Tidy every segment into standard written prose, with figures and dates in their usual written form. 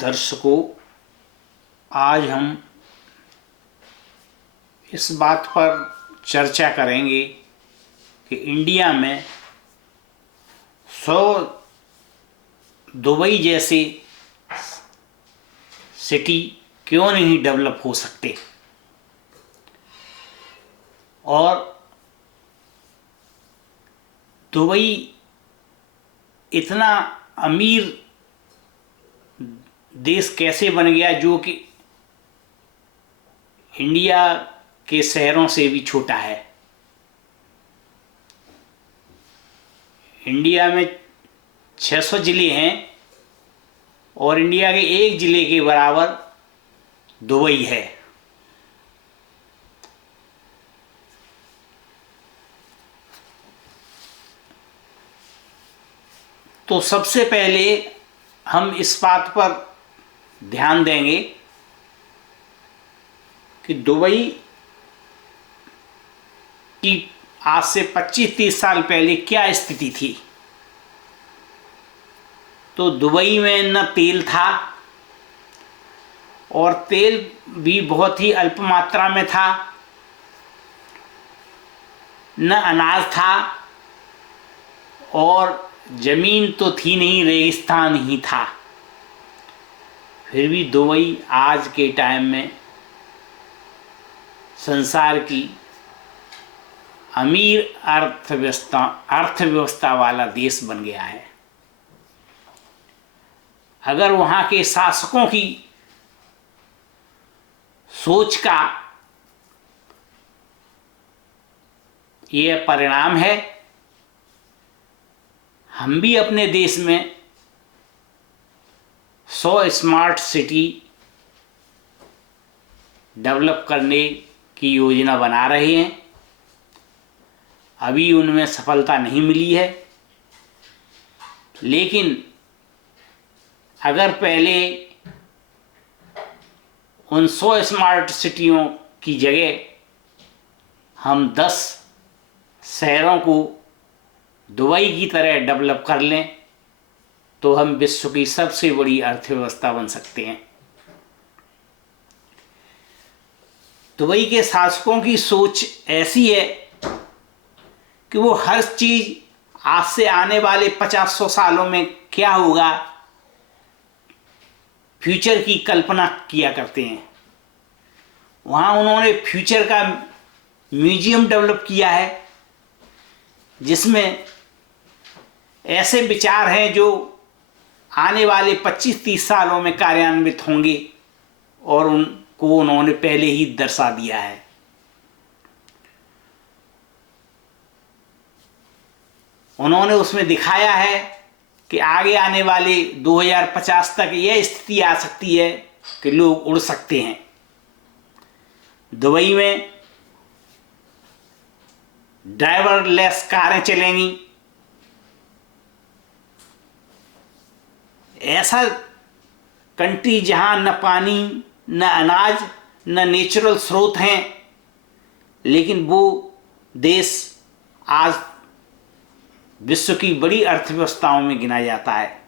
दर्शकों, आज हम इस बात पर चर्चा करेंगे कि इंडिया में 100 दुबई जैसे सिटी क्यों नहीं डेवलप हो सकते और दुबई इतना अमीर देश कैसे बन गया जो कि इंडिया के शहरों से भी छोटा है। इंडिया में 600 ज़िले हैं और इंडिया के एक ज़िले के बराबर दुबई है। तो सबसे पहले हम इस बात पर ध्यान देंगे कि दुबई की आज से 25-30 साल पहले क्या स्थिति थी। तो दुबई में न तेल था और तेल भी बहुत ही अल्प मात्रा में था, न अनाज था और ज़मीन तो थी नहीं, रेगिस्तान ही था। फिर भी दुबई आज के टाइम में संसार की अमीर अर्थव्यवस्था वाला देश बन गया है। अगर वहाँ के शासकों की सोच का यह परिणाम है, हम भी अपने देश में 100 स्मार्ट सिटी डेवलप करने की योजना बना रहे हैं। अभी उनमें सफलता नहीं मिली है, लेकिन अगर पहले उन 100 स्मार्ट सिटियों की जगह हम 10 शहरों को दुबई की तरह डेवलप कर लें तो हम विश्व की सबसे बड़ी अर्थव्यवस्था बन सकते हैं। दुबई के शासकों की सोच ऐसी है कि वो हर चीज़ आज से आने वाले 50-100 सालों में क्या होगा, फ्यूचर की कल्पना किया करते हैं। वहाँ उन्होंने फ्यूचर का म्यूजियम डेवलप किया है जिसमें ऐसे विचार हैं जो आने वाले 25-30 सालों में कार्यान्वित होंगे और उनको उन्होंने पहले ही दर्शा दिया है। उन्होंने उसमें दिखाया है कि आगे आने वाले 2050 तक यह स्थिति आ सकती है कि लोग उड़ सकते हैं। दुबई में ड्राइवरलेस कारें चलेंगी। ऐसा कंट्री जहां न पानी, न अनाज, न नेचुरल स्रोत हैं, लेकिन वो देश आज विश्व की बड़ी अर्थव्यवस्थाओं में गिना जाता है।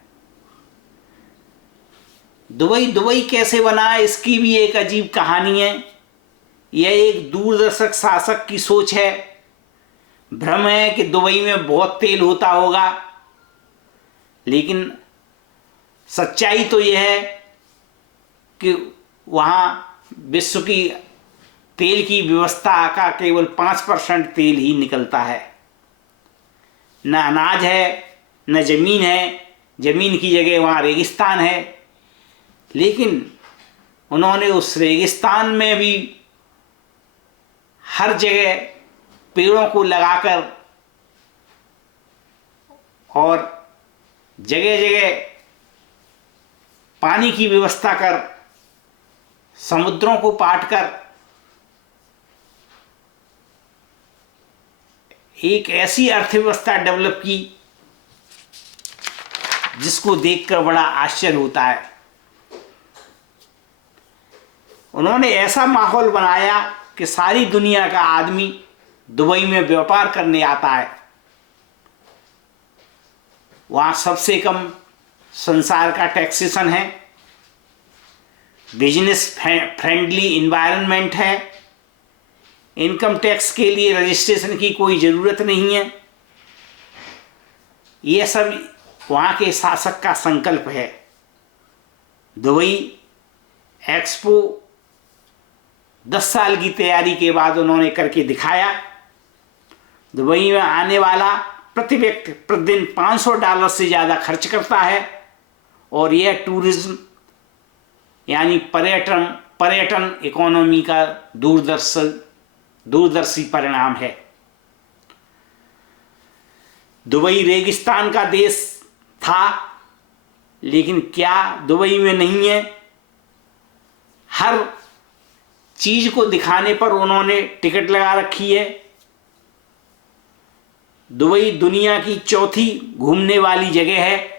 दुबई कैसे बना, इसकी भी एक अजीब कहानी है। यह एक दूरदर्शक शासक की सोच है। भ्रम है कि दुबई में बहुत तेल होता होगा, लेकिन सच्चाई तो यह है कि वहाँ विश्व की तेल की व्यवस्था का केवल 5% तेल ही निकलता है। न अनाज है, न ज़मीन है, ज़मीन की जगह वहाँ रेगिस्तान है। लेकिन उन्होंने उस रेगिस्तान में भी हर जगह पेड़ों को लगाकर और जगह जगह पानी की व्यवस्था कर, समुद्रों को पाट कर एक ऐसी अर्थव्यवस्था डेवलप की जिसको देखकर बड़ा आश्चर्य होता है। उन्होंने ऐसा माहौल बनाया कि सारी दुनिया का आदमी दुबई में व्यापार करने आता है। वहाँ सबसे कम संसार का टैक्सेशन है। बिजनेस फ्रेंडली इन्वायरमेंट है, इनकम टैक्स के लिए रजिस्ट्रेशन की कोई ज़रूरत नहीं है। ये सब वहाँ के शासक का संकल्प है। दुबई एक्सपो 10 साल की तैयारी के बाद उन्होंने करके दिखाया। दुबई में आने वाला प्रति व्यक्ति प्रतिदिन $500 से ज़्यादा खर्च करता है, और यह टूरिज्म यानी पर्यटन इकोनॉमी का दूरदर्शी परिणाम है। दुबई रेगिस्तान का देश था, लेकिन क्या दुबई में नहीं है? हर चीज को दिखाने पर उन्होंने टिकट लगा रखी है। दुबई दुनिया की चौथी घूमने वाली जगह है।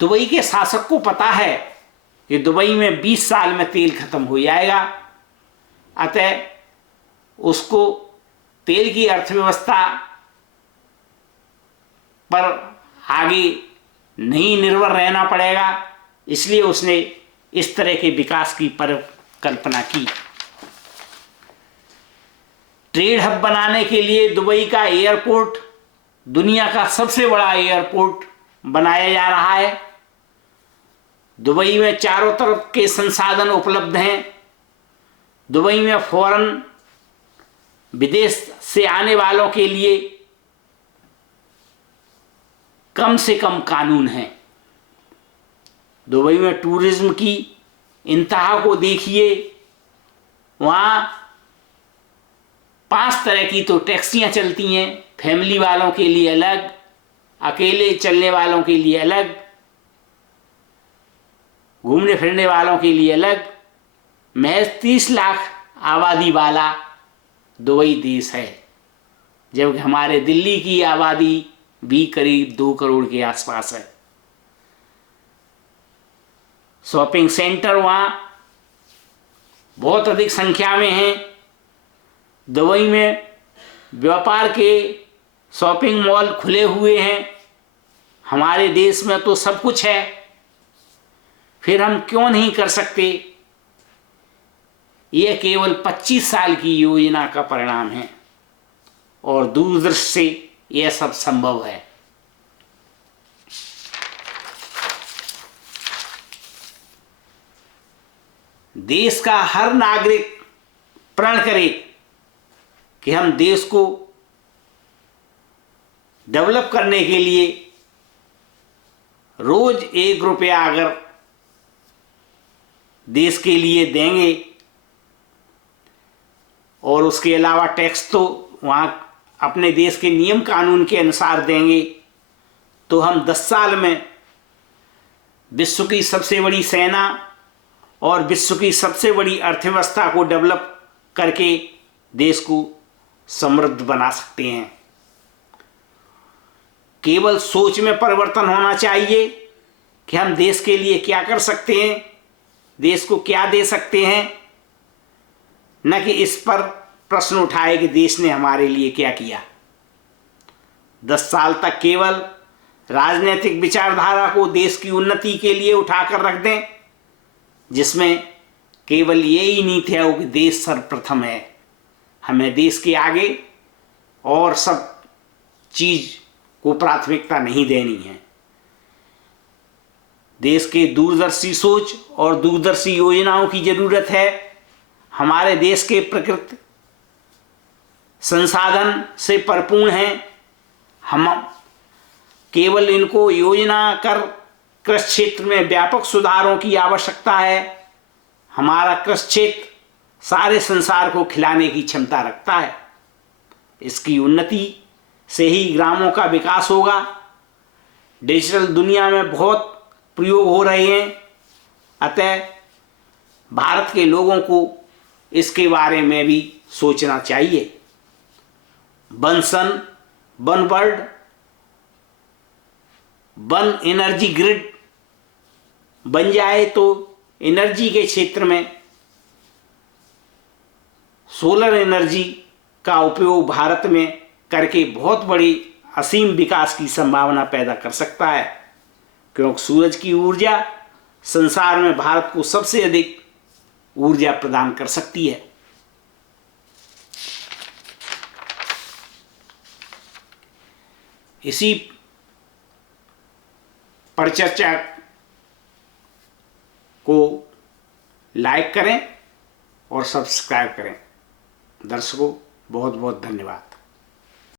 दुबई के शासक को पता है कि दुबई में 20 साल में तेल खत्म हो जाएगा, अतः उसको तेल की अर्थव्यवस्था पर आगे नहीं निर्भर रहना पड़ेगा, इसलिए उसने इस तरह के विकास की परिकल्पना की। ट्रेड हब बनाने के लिए दुबई का एयरपोर्ट दुनिया का सबसे बड़ा एयरपोर्ट बनाया जा रहा है। दुबई में चारों तरफ के संसाधन उपलब्ध हैं। दुबई में फॉरेन विदेश से आने वालों के लिए कम से कम कानून हैं। दुबई में टूरिज्म की इंतहा को देखिए। वहाँ 5 तरह की तो टैक्सियाँ चलती हैं, फैमिली वालों के लिए अलग, अकेले चलने वालों के लिए अलग, घूमने फिरने वालों के लिए अलग। महज 30 लाख आबादी वाला दुबई देश है, जबकि हमारे दिल्ली की आबादी भी करीब 2 करोड़ के आसपास है। शॉपिंग सेंटर वहाँ बहुत अधिक संख्या में हैं। दुबई में व्यापार के शॉपिंग मॉल खुले हुए हैं। हमारे देश में तो सब कुछ है, फिर हम क्यों नहीं कर सकते? यह केवल 25 साल की योजना का परिणाम है, और दूरदृष्टि से यह सब संभव है। देश का हर नागरिक प्रण करे कि हम देश को डेवलप करने के लिए रोज 1 रुपया अगर देश के लिए देंगे, और उसके अलावा टैक्स तो वहाँ अपने देश के नियम कानून के अनुसार देंगे, तो हम 10 साल में विश्व की सबसे बड़ी सेना और विश्व की सबसे बड़ी अर्थव्यवस्था को डेवलप करके देश को समृद्ध बना सकते हैं। केवल सोच में परिवर्तन होना चाहिए कि हम देश के लिए क्या कर सकते हैं, देश को क्या दे सकते हैं, न कि इस पर प्रश्न उठाए कि देश ने हमारे लिए क्या किया। 10 साल तक केवल राजनीतिक विचारधारा को देश की उन्नति के लिए उठाकर रख दें, जिसमें केवल यही नीति है कि देश सर्वप्रथम है, हमें देश के आगे और सब चीज को प्राथमिकता नहीं देनी है। देश के दूरदर्शी सोच और दूरदर्शी योजनाओं की जरूरत है। हमारे देश के प्रकृति संसाधन से परिपूर्ण हैं। हम केवल इनको योजना कर कृषि क्षेत्र में व्यापक सुधारों की आवश्यकता है। हमारा कृषि क्षेत्र सारे संसार को खिलाने की क्षमता रखता है। इसकी उन्नति से ही ग्रामों का विकास होगा। डिजिटल दुनिया में बहुत प्रयोग हो रहे हैं, अतः भारत के लोगों को इसके बारे में भी सोचना चाहिए। One sun, one world, one energy grid बन जाए तो एनर्जी के क्षेत्र में सोलर एनर्जी का उपयोग भारत में करके बहुत बड़ी असीम विकास की संभावना पैदा कर सकता है। क्योंकि सूरज की ऊर्जा संसार में भारत को सबसे अधिक ऊर्जा प्रदान कर सकती है। इसी परिचर्चा को लाइक करें और सब्सक्राइब करें। दर्शकों, बहुत बहुत धन्यवाद।